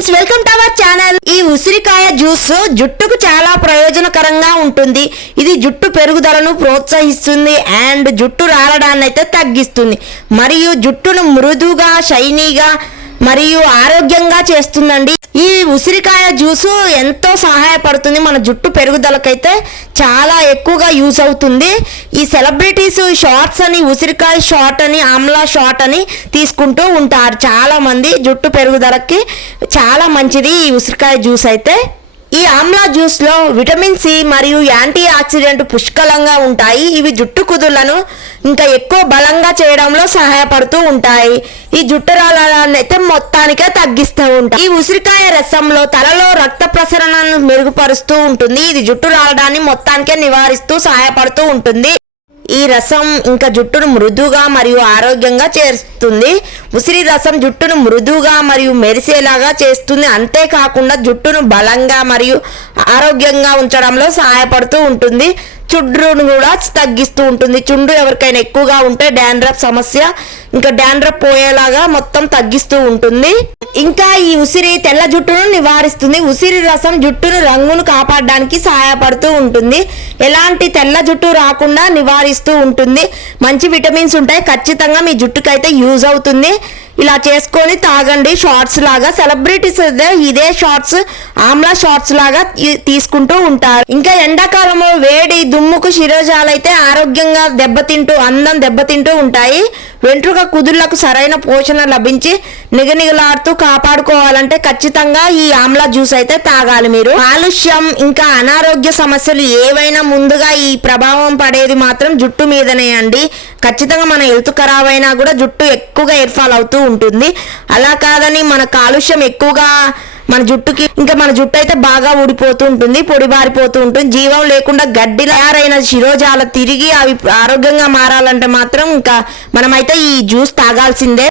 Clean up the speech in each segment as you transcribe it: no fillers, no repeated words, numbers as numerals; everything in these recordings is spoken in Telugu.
Friends, welcome to our channel. ఈ ఉసిరికాయ జ్యూస్ జుట్టుకు చాలా ప్రయోజనకరంగా ఉంటుంది. ఇది జుట్టు పెరుగుదలను ప్రోత్సహిస్తుంది అండ్ జుట్టు రాలడాన్ని అయితే తగ్గిస్తుంది మరియు జుట్టును మృదుగా, షైనీగా మరియు ఆరోగ్యంగా చేస్తుందండి. ఈ ఉసిరికాయ జ్యూసు ఎంతో సహాయపడుతుంది మన జుట్టు పెరుగుదలకైతే చాలా ఎక్కువగా యూజ్ అవుతుంది. ఈ సెలబ్రిటీస్ షార్ట్స్ అని, ఉసిరికాయ షార్ట్ అని, ఆమ్లా షార్ట్ అని తీసుకుంటూ ఉంటారు. చాలా మంది జుట్టు పెరుగుదలకి చాలా మంచిది ఈ ఉసిరికాయ జ్యూస్ అయితే. ఈ ఆమ్లా జ్యూస్లో విటమిన్ సి మరియు యాంటీ ఆక్సిడెంట్ పుష్కలంగా ఉంటాయి. ఇవి జుట్టు కుదుళ్లను ఇంకా ఎక్కువ బలంగా చేయడంలో సహాయపడుతూ ఉంటాయి. ఈ జుట్టు రాలడాన్ని అయితే మొత్తానికే తగ్గిస్తూ ఉంటాయి. ఈ ఉసిరికాయ రసంలో తలలో రక్త ప్రసరణను మెరుగుపరుస్తూ ఉంటుంది. ఇది జుట్టు రాలడాన్ని మొత్తానికే నివారిస్తూ సహాయపడుతూ ఉంటుంది. ఈ రసం ఇంకా జుట్టును మృదువుగా మరియు ఆరోగ్యంగా చేస్తుంది. ఉసిరి రసం జుట్టును మృదువుగా మరియు మెరిసేలాగా చేస్తుంది. అంతేకాకుండా జుట్టును బలంగా మరియు ఆరోగ్యంగా ఉంచడంలో సహాయపడుతూ ఉంటుంది. చుండ్రును కూడా తగ్గిస్తూ ఉంటుంది. చుండ్రు ఎవరికైనా ఎక్కువగా ఉంటే డాండ్రఫ్ సమస్య ఇంకా డాండ్రఫ్ పోయేలాగా మొత్తం తగ్గిస్తూ ఉంటుంది. ఇంకా ఈ ఉసిరి తెల్ల జుట్టును నివారిస్తుంది. ఉసిరి రసం జుట్టును రంగును కాపాడడానికి సహాయపడుతూ ఉంటుంది. ఎలాంటి తెల్ల జుట్టు రాకుండా నివారిస్తూ ఉంటుంది. మంచి విటమిన్స్ ఉంటాయి. ఖచ్చితంగా మీ జుట్టుకైతే యూజ్ అవుతుంది. ఇలా చేసుకొని తాగండి. షార్ట్స్ లాగా సెలబ్రిటీస్ ఇదే షార్ట్స్, ఆమ్లా షార్ట్స్ లాగా తీసుకుంటూ ఉంటారు. ఇంకా ఎండాకాలంలో వేడి దుమ్ముకు శిరోజాలైతే ఆరోగ్యంగా అందం దెబ్బతింటూ ఉంటాయి. వెంట్రుక కుదుళ్లకు సరైన పోషణ లభించి నిగనిగలాడుతూ కాపాడుకోవాలంటే ఖచ్చితంగా ఈ ఆమ్లా జ్యూస్ అయితే తాగాలి. మీరు కాలుష్యం ఇంకా అనారోగ్య సమస్యలు ఏవైనా ముందుగా ఈ ప్రభావం పడేది మాత్రం జుట్టు మీదనే అండి. ఖచ్చితంగా మన హెల్త్ ఖరాబ్ అయినా కూడా జుట్టు ఎక్కువగా హెయిర్ ఫాల్ అవుతూ ఉంటుంది. అలా కాదని మన కాలుష్యం ఎక్కువగా మన జుట్టుకి ఇంకా మన జుట్టు అయితే బాగా ఊడిపోతూ ఉంటుంది, పొడిబారిపోతూ ఉంటుంది. జీవం లేకుండా గడ్డి తయారైన శిరోజాలు తిరిగి అవి ఆరోగ్యంగా మారాలంటే మాత్రం ఇంకా మనమైతే ఈ జ్యూస్ తాగాల్సిందే.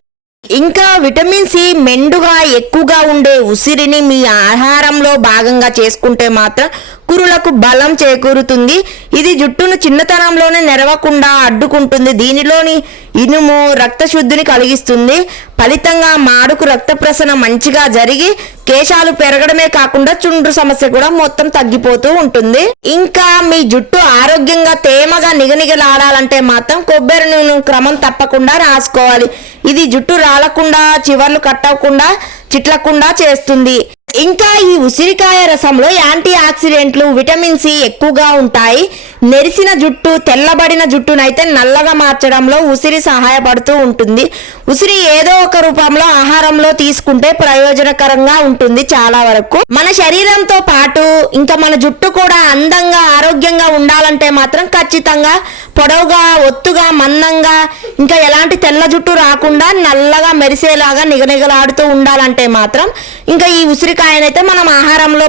ఇంకా విటమిన్ సి మెండుగా ఎక్కువగా ఉండే ఉసిరిని మీ ఆహారంలో భాగంగా చేసుకుంటే మాత్రం కురులకు బలం చేకూరుతుంది. ఇది జుట్టును చిన్నతనంలోనే నెరవకుండా అడ్డుకుంటుంది. దీనిలోని ఇనుము రక్త శుద్ధిని కలిగిస్తుంది. ఫలితంగా మాడుకు రక్త ప్రసరణ మంచిగా జరిగి కేశాలు పెరగడమే కాకుండా చుండ్రు సమస్య కూడా మొత్తం తగ్గిపోతూ ఉంటుంది. ఇంకా మీ జుట్టు ఆరోగ్యంగా తేమగా నిగనిగలాడాలంటే మాత్రం కొబ్బరి నూనె క్రమం తప్పకుండా రాసుకోవాలి. ఇది జుట్టు రాలకుండా, చివర్లు కట్టకుండా, చిట్లకుండా చేస్తుంది. ఇంకా ఈ ఉసిరికాయ రసంలో యాంటీ ఆక్సిడెంట్లు, విటమిన్ సి ఎక్కువగా ఉంటాయి. నెరిసిన జుట్టు, తెల్లబడిన జుట్టునైతే నల్లగా మార్చడంలో ఉసిరి సహాయపడుతూ ఉంటుంది. ఉసిరి ఏదో ఒక రూపంలో ఆహారంలో తీసుకుంటే ప్రయోజనకరంగా ఉంటుంది. చాలా వరకు మన శరీరంతో పాటు ఇంకా మన జుట్టు కూడా అందంగా, ఆరోగ్యంగా ఉండాలంటే మాత్రం ఖచ్చితంగా పొడవుగా, ఒత్తుగా, మందంగా ఇంకా ఎలాంటి తెల్ల జుట్టు రాకుండా నల్లగా మెరిసేలాగా నిగనిగలాడుతూ ఉండాలంటే మాత్రం ఇంకా ఈ ఉసిరికాయనైతే మనం ఆహారంలో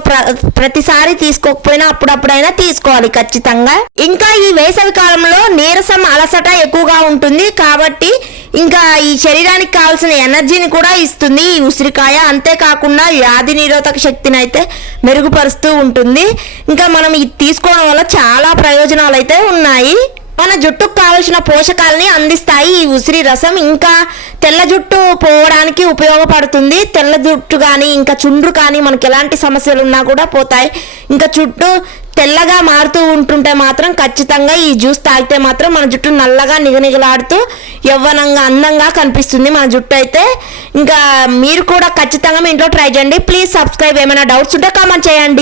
ప్రతిసారి తీసుకోకపోయినా అప్పుడప్పుడైనా తీసుకోవాలి ఖచ్చితంగా. ఇంకా ఈ వేసవి కాలంలో నీరసం, అలసట ఎక్కువగా ఉంటుంది కాబట్టి ఇంకా ఈ శరీరానికి కావాల్సిన ఎనర్జీని కూడా ఇస్తుంది ఈ ఉసిరికాయ. అంతేకాకుండా వ్యాధి నిరోధక శక్తిని అయితే మెరుగుపరుస్తూ ఉంటుంది. ఇంకా మనం ఇది తీసుకోవడం వల్ల చాలా ప్రయోజనాలు అయితే ఉన్నాయి. మన జుట్టుకు కావలసిన పోషకాలని అందిస్తాయి ఈ ఉసిరి రసం. ఇంకా తెల్ల జుట్టు పోవడానికి ఉపయోగపడుతుంది. తెల్ల జుట్టు కానీ ఇంకా చుండ్రు కానీ మనకి ఎలాంటి సమస్యలు ఉన్నా కూడా పోతాయి. ఇంకా జుట్టు తెల్లగా మారుతూ ఉంటుంటే మాత్రం ఖచ్చితంగా ఈ జ్యూస్ తాగితే మాత్రం మన జుట్టు నల్లగా నిగనిగలాడుతూ యవ్వనంగా, అందంగా కనిపిస్తుంది మన జుట్టు అయితే. ఇంకా మీరు కూడా ఖచ్చితంగా మీ ఇంట్లో ట్రై చేయండి. Please subscribe. ఏమైనా డౌట్స్ ఉంటే కామెంట్ చేయండి.